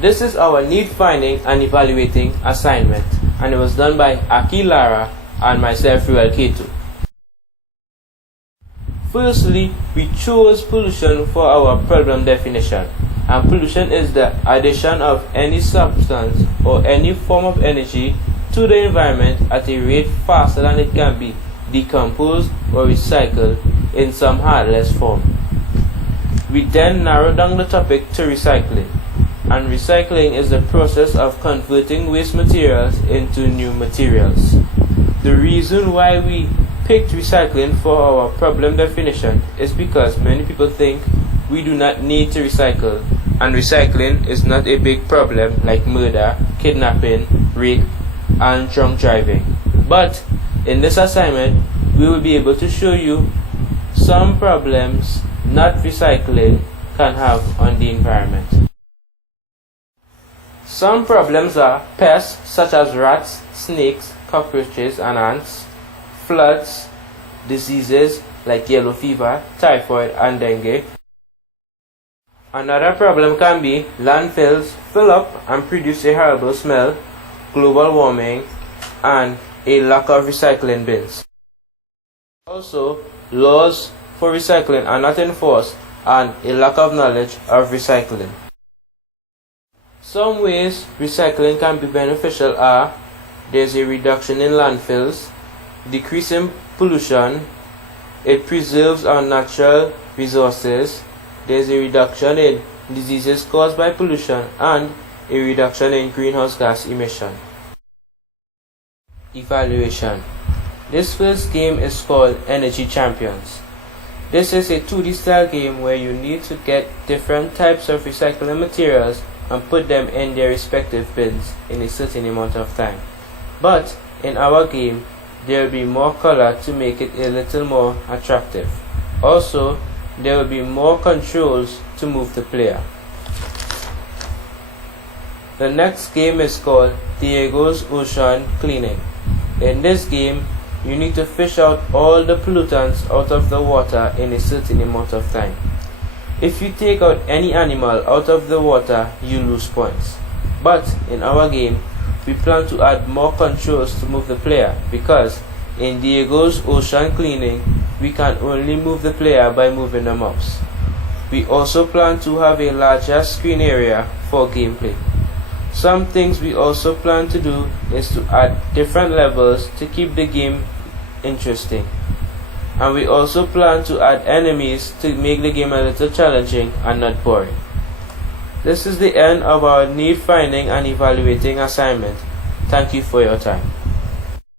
This is our need finding and evaluating assignment, and it was done by Aki Lara and myself, Ruel Keto. Firstly, we chose pollution for our problem definition, and pollution is the addition of any substance or any form of energy to the environment at a rate faster than it can be decomposed or recycled in some heartless form. We then narrowed down the topic to recycling, and recycling is the process of converting waste materials into new materials. The reason why we picked recycling for our problem definition is because many people think we do not need to recycle, and recycling is not a big problem like murder, kidnapping, rape, and drunk driving. But in this assignment, we will be able to show you some problems not recycling can have on the environment. Some problems are pests such as rats, snakes, cockroaches, and ants, floods, diseases like yellow fever, typhoid, and dengue. Another problem can be landfills fill up and produce a horrible smell, global warming, and a lack of recycling bins. Also, laws for recycling are not enforced and a lack of knowledge of recycling. Some ways recycling can be beneficial are: there's a reduction in landfills, decreasing pollution, it preserves our natural resources, there's a reduction in diseases caused by pollution, and a reduction in greenhouse gas emission. Evaluation. This first game is called Energy Champions. This is a 2D style game where you need to get different types of recycling materials and put them in their respective bins in a certain amount of time. But in our game, there will be more color to make it a little more attractive. Also, there will be more controls to move the player. The next game is called Diego's Ocean Cleaning. In this game, you need to fish out all the pollutants out of the water in a certain amount of time. If you take out any animal out of the water, you lose points. But in our game, we plan to add more controls to move the player, because in Diego's Ocean Cleaning, we can only move the player by moving the mouse. We also plan to have a larger screen area for gameplay. Some things we also plan to do is to add different levels to keep the game interesting. And we also plan to add enemies to make the game a little challenging and not boring. This is the end of our need finding and evaluating assignment. Thank you for your time.